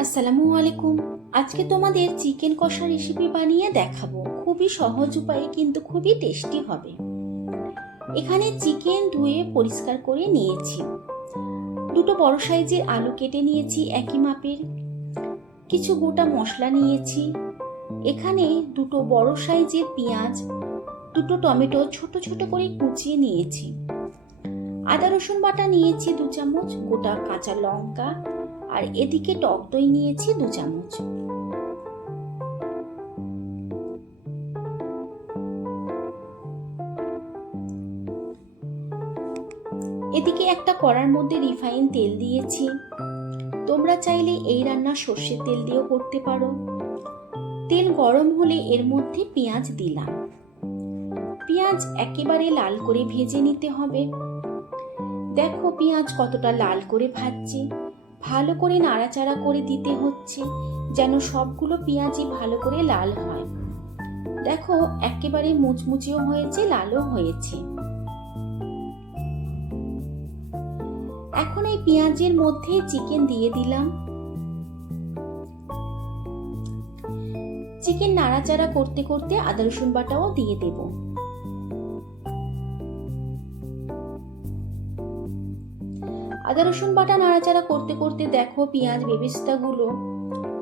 আসসালামু আলাইকুম। আজকে তোমাদের চিকেন কষা রেসিপি বানিয়ে দেখাবো। খুবই সহজ উপায়ে কিন্তু খুবই টেস্টি হবে। এখানে চিকেন ধুয়ে পরিষ্কার করে নিয়েছি। দুটো বড় সাইজের আলু কেটে নিয়েছি একই মাপের। কিছু গোটা মশলা নিয়েছি। এখানে দুটো বড় সাইজের পেঁয়াজ, দুটো টমেটো ছোট ছোট করে কুচিয়ে নিয়েছি। আদা রসুন বাটা নিয়েছি 2 চামচ, গোটা কাঁচা লঙ্কা, আর এদিকে টক দই নিয়েছি 2 চামচ। এদিকে একটা কড়ার মধ্যে রিফাইন তেল দিয়েছি। তোমরা চাইলে এই রান্না সর্ষের তেল দিয়েও করতে পারো। তেল গরম হলে এর মধ্যে পেঁয়াজ দিলাম। পেঁয়াজ একেবারে লাল করে ভেজে নিতে হবে। দেখো পেঁয়াজ কতটা লাল করে ভাজছি। ভালো করে নাড়াচাড়া করে দিতে হচ্ছে যেন সবগুলো পেঁয়াজই ভালো করে লাল হয়। দেখো একেবারে মুচমুচেও হয়েছে, লালও হয়েছে। এখন এই পেঁয়াজের মধ্যে চিকেন দিয়ে দিলাম। চিকেন নাড়াচাড়া করতে করতে আদা রসুন বাটাও দিয়ে দেব। আদা রসুন বাটা নাড়াচাড়া করতে করতে দেখো পেঁয়াজ বেরেস্তাগুলো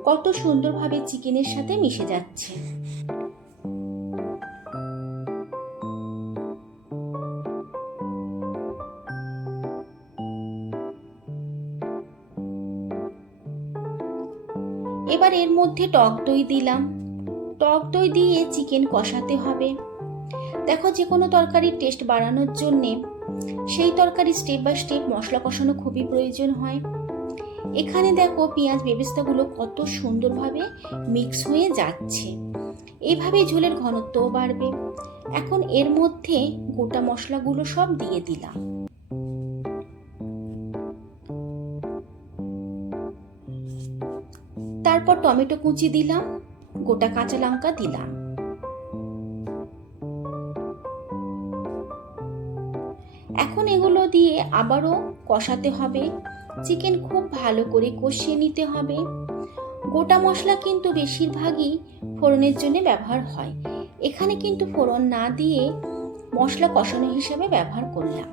কত সুন্দরভাবে চিকেনের সাথে মিশে যাচ্ছে। এবার এর মধ্যে টক দই দিলাম। টক দই দিয়ে চিকেন কষাতে হবে। দেখো যে কোনো তরকারির টেস্ট বাড়ানোর জন্যে সেই তরকারি স্টেপ বাই স্টেপ মশলা কষানো খুবই প্রয়োজন হয়। এখানে দেখো পেঁয়াজ বেরেস্তাগুলো কত সুন্দরভাবে মিক্স হয়ে যাচ্ছে। এইভাবে ঝোলের ঘনত্বও বাড়বে। এখন এর মধ্যে গোটা মশলাগুলো সব দিয়ে দিলাম। তারপর টমেটো কুচি দিলাম, গোটা কাঁচা লঙ্কা দিলাম। এখন এগুলো দিয়ে আবারও কষাতে হবে। চিকেন খুব ভালো করে কষিয়ে নিতে হবে। গোটা মশলা কিন্তু বেশিরভাগই ফোড়নের জন্য ব্যবহার হয়। এখানে কিন্তু ফোড়ন না দিয়ে মশলা কষানো হিসাবে ব্যবহার করলাম।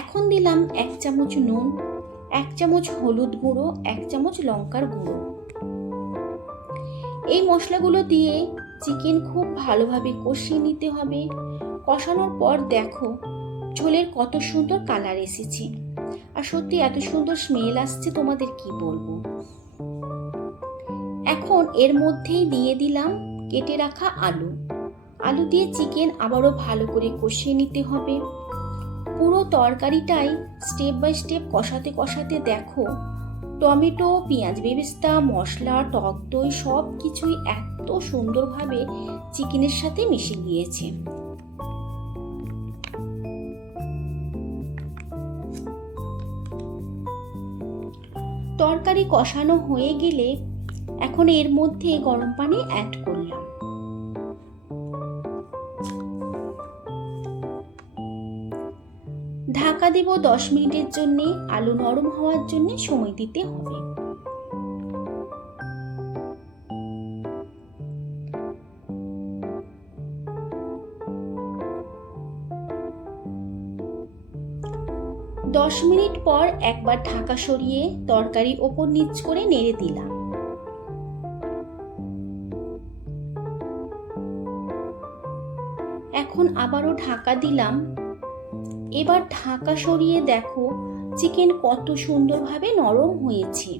এখন দিলাম 1 চামচ নুন, 1 চামচ হলুদ গুঁড়ো, 1 চামচ লঙ্কার গুঁড়ো। এই মশলাগুলো দিয়ে চিকেন খুব ভালোভাবে কষিয়ে নিতে হবে। কষানোর পর দেখো ঝোলের কত সুন্দর কালার এসেছে, আর সত্যি এত সুন্দর স্মেল আসছে তোমাদের কি বলবো। এখন এর মধ্যেই দিয়ে দিলাম কেটে রাখা আলু। আলু দিয়ে চিকেন আবারও ভালো করে কষিয়ে নিতে হবে। পুরো তরকারিটাই স্টেপ বাই স্টেপ কষাতে কষাতে দেখো টমেটো, পেঁয়াজ বেরেস্তা, মশলা, টক দই সব কিছুই এত সুন্দরভাবে চিকেনের সাথে মিশে গিয়েছে। তরকারি কষানো হয়ে গেলে এখন এর মধ্যে গরম পানি অ্যাড করলাম। ঢাকা দেব 10 মিনিটের জন্য। আলু নরম হওয়ার জন্য সময় দিতে হবে। দশ মিনিট পর একবার ঢাকা সরিয়ে তরকারি ওপর নিচ করে নেড়ে দিলাম। এখন আবারও ঢাকা দিলাম। এবার ঢাকা সরিয়ে দেখো চিকেন কত সুন্দরভাবে নরম হয়েছে।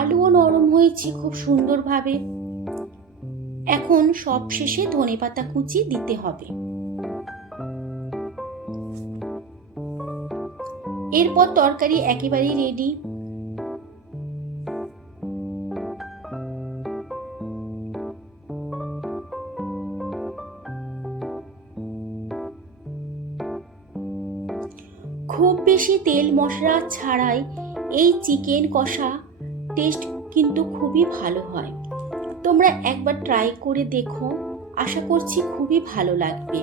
আলুও নরম হয়েছে খুব সুন্দরভাবে। এখন সব শেষে ধনেপাতা কুচি দিতে হবে। এরপর তরকারি একেবারেই রেডি। খুব বেশি তেল মশলা ছাড়াই এই চিকেন কষা টেস্ট কিন্তু খুবই ভালো হয়। তোমরা একবার ট্রাই করে দেখো। আশা করছি খুবই ভালো লাগবে।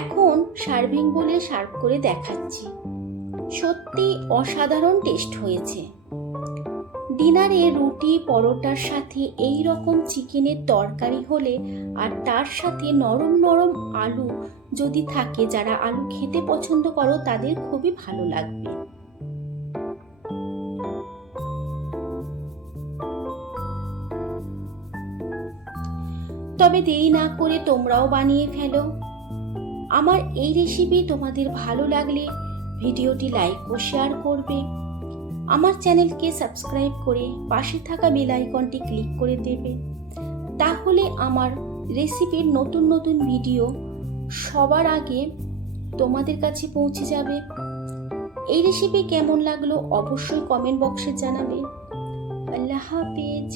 এখন সার্ভিং বলে সার্ভ করে দেখাচ্ছি। সত্যি অসাধারণ টেস্ট হয়েছে। ডিনারে রুটি পরোটার সাথে এই রকম চিকেনের তরকারি হলে আর তার সাথে নরম নরম আলু যদি থাকে, যারা আলু খেতে পছন্দ করো তাদের খুবই ভালো লাগবে। তবে দেরি না করে তোমরাও বানিয়ে ফেলো। আমার এই রেসিপি তোমাদের ভালো লাগলে ভিডিওটি লাইক ও শেয়ার করবে। আমার চ্যানেলকে সাবস্ক্রাইব করে পাশে থাকা বেল আইকনটি ক্লিক করে দেবে, তাহলে আমার রেসিপির নতুন নতুন ভিডিও সবার আগে তোমাদের কাছে পৌঁছে যাবে। এই রেসিপি কেমন লাগলো অবশ্যই কমেন্ট বক্সে জানাবে। আল্লাহ হাফেজ।